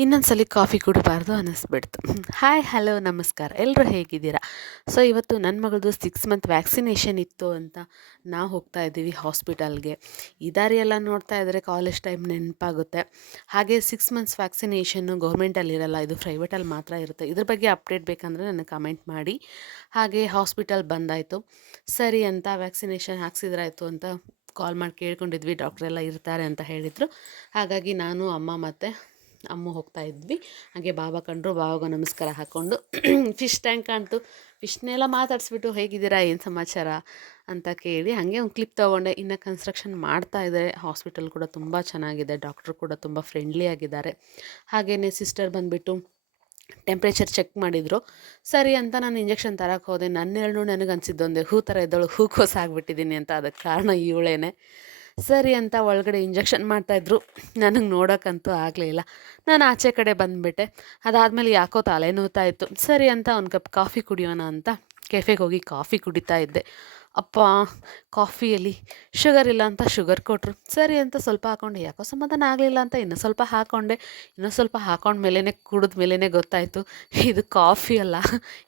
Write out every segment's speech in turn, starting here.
ಇನ್ನೊಂದ್ಸಲಿ coffee ಕುಡಿಬಾರ್ದು ಅನ್ನಿಸ್ಬಿಡ್ತು. Hi, hello, ನಮಸ್ಕಾರ. ಎಲ್ಲರೂ ಹೇಗಿದ್ದೀರಾ? ಸೊ ಇವತ್ತು ನನ್ನ ಮಗಳದು 6 ಮಂತ್ ವ್ಯಾಕ್ಸಿನೇಷನ್ ಇತ್ತು ಅಂತ ನಾವು ಹೋಗ್ತಾ ಇದ್ದೀವಿ ಹಾಸ್ಪಿಟಲ್ಗೆ. ಈ ದಾರಿಯೆಲ್ಲ ನೋಡ್ತಾ ಇದ್ದರೆ ಕಾಲೇಜ್ ಟೈಮ್ ನೆನಪಾಗುತ್ತೆ. ಹಾಗೆ 6 ಮಂತ್ಸ್ ವ್ಯಾಕ್ಸಿನೇಷನ್ನು ಗೌರ್ಮೆಂಟಲ್ಲಿರಲ್ಲ, ಇದು ಪ್ರೈವೇಟಲ್ಲಿ ಮಾತ್ರ ಇರುತ್ತೆ. ಇದ್ರ ಬಗ್ಗೆ ಅಪ್ಡೇಟ್ ಬೇಕಂದರೆ ನನಗೆ ಕಮೆಂಟ್ ಮಾಡಿ. ಹಾಗೆ ಹಾಸ್ಪಿಟಲ್ ಬಂದಾಯಿತು. ಸರಿ ಅಂತ ವ್ಯಾಕ್ಸಿನೇಷನ್ ಹಾಕ್ಸಿದ್ರಾಯ್ತು ಅಂತ ಕಾಲ್ ಮಾಡಿ ಕೇಳ್ಕೊಂಡಿದ್ವಿ. ಡಾಕ್ಟ್ರೆಲ್ಲ ಇರ್ತಾರೆ ಅಂತ ಹೇಳಿದರು. ಹಾಗಾಗಿ ನಾನು, ಅಮ್ಮ ಮತ್ತು ಅಮ್ಮ ಹೋಗ್ತಾ ಇದ್ವಿ. ಹಾಗೆ ಬಾಬಾ ಕಂಡ್ರು, ಬಾವಾಗ ನಮಸ್ಕಾರ ಹಾಕ್ಕೊಂಡು ಫಿಶ್ ಟ್ಯಾಂಕ್ ಕಾಣ್ತು. ಫಿಶ್ನೆಲ್ಲ ಮಾತಾಡಿಸ್ಬಿಟ್ಟು ಹೇಗಿದ್ದೀರಾ, ಏನು ಸಮಾಚಾರ ಅಂತ ಕೇಳಿ ಹಾಗೆ ಒಂದು ಕ್ಲಿಪ್ ತೊಗೊಂಡೆ. ಇನ್ನು ಕನ್ಸ್ಟ್ರಕ್ಷನ್ ಮಾಡ್ತಾ ಇದ್ದಾರೆ. ಹಾಸ್ಪಿಟಲ್ ಕೂಡ ತುಂಬ ಚೆನ್ನಾಗಿದೆ, ಡಾಕ್ಟ್ರು ಕೂಡ ತುಂಬ ಫ್ರೆಂಡ್ಲಿ ಆಗಿದ್ದಾರೆ. ಹಾಗೆಯೇ ಸಿಸ್ಟರ್ ಬಂದುಬಿಟ್ಟು ಟೆಂಪ್ರೇಚರ್ ಚೆಕ್ ಮಾಡಿದರು. ಸರಿ ಅಂತ ನಾನು ಇಂಜೆಕ್ಷನ್ ತರಕ್ಕೆ ಹೋದೆ. ನನ್ನೆರಡು ನನಗೆ ಅನಿಸಿದ್ದೊಂದೇ, ಹೂ ಥರ ಇದ್ದಳು ಹೂಕೋಸು ಆಗಿಬಿಟ್ಟಿದ್ದೀನಿ ಅಂತ. ಅದಕ್ಕೆ ಕಾರಣ ಇವಳೇನೆ. ಸರಿ ಅಂತ ಒಳಗಡೆ ಇಂಜೆಕ್ಷನ್ ಮಾಡ್ತಾಯಿದ್ರು. ನನಗೆ ನೋಡೋಕ್ಕಂತೂ ಆಗಲಿಲ್ಲ. ನಾನು ಆಚೆ ಕಡೆ ಬಂದುಬಿಟ್ಟೆ. ಅದಾದಮೇಲೆ ಯಾಕೋ ತಲೆ ನೋವ್ತಾ ಇತ್ತು. ಸರಿ ಅಂತ ಒಂದು ಕಪ್ ಕಾಫಿ ಕುಡಿಯೋಣ ಅಂತ ಕೆಫೆಗೆ ಹೋಗಿ ಕಾಫಿ ಕುಡಿತಾ ಇದ್ದೆ. ಅಪ್ಪ, ಕಾಫಿಯಲ್ಲಿ ಶುಗರ್ ಇಲ್ಲ ಅಂತ ಶುಗರ್ ಕೊಟ್ಟರು. ಸರಿ ಅಂತ ಸ್ವಲ್ಪ ಹಾಕ್ಕೊಂಡೆ. ಯಾಕೋ ಸಮಾಧಾನ ಆಗಲಿಲ್ಲ ಅಂತ ಇನ್ನೂ ಸ್ವಲ್ಪ ಹಾಕ್ಕೊಂಡೆ. ಇನ್ನೂ ಸ್ವಲ್ಪ ಹಾಕ್ಕೊಂಡ್ಮೇಲೇ ಕುಡಿದ ಮೇಲೇ ಗೊತ್ತಾಯಿತು ಇದು ಕಾಫಿ ಅಲ್ಲ,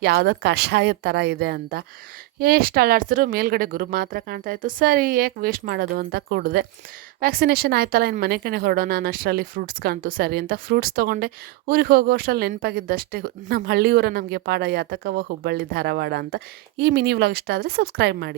ಯಾವುದೋ ಕಷಾಯದ ಥರ ಇದೆ ಅಂತ. ಎಷ್ಟು ಅಳ್ಳಾಡ್ಸಿದ್ರು ಮೇಲ್ಗಡೆ ಗುರು ಮಾತ್ರ ಕಾಣ್ತಾಯಿತ್ತು. ಸರಿ, ಯಾಕೆ ವೇಸ್ಟ್ ಮಾಡೋದು ಅಂತ ಕುಡಿದೆ. ವ್ಯಾಕ್ಸಿನೇಷನ್ ಆಯ್ತಲ್ಲ, ಇನ್ನು ಮನೆ ಕಡೆ ಹೊರಡೋಣ ಅನ್ನೋಷ್ಟರಲ್ಲಿ ಫ್ರೂಟ್ಸ್ ಕಾಣ್ತು. ಸರಿ ಅಂತ ಫ್ರೂಟ್ಸ್ ತೊಗೊಂಡೆ. ಊರಿಗೆ ಹೋಗೋ ಅಷ್ಟರಲ್ಲಿ ನೆನಪಾಗಿದ್ದಷ್ಟೇ, ನಮ್ಮ ಹಳ್ಳಿಯೂರ ನಮಗೆ ಪಾಡ ಯಾತಕವ ಹುಬ್ಬಳ್ಳಿ ಧಾರವಾಡ ಅಂತ. ಈ ಮಿನಿ ವ್ಲಾಗ್ ಇಷ್ಟ ಆದರೆ ಸಬ್ಸ್ಕ್ರೈಬ್ ಮಾಡಿ.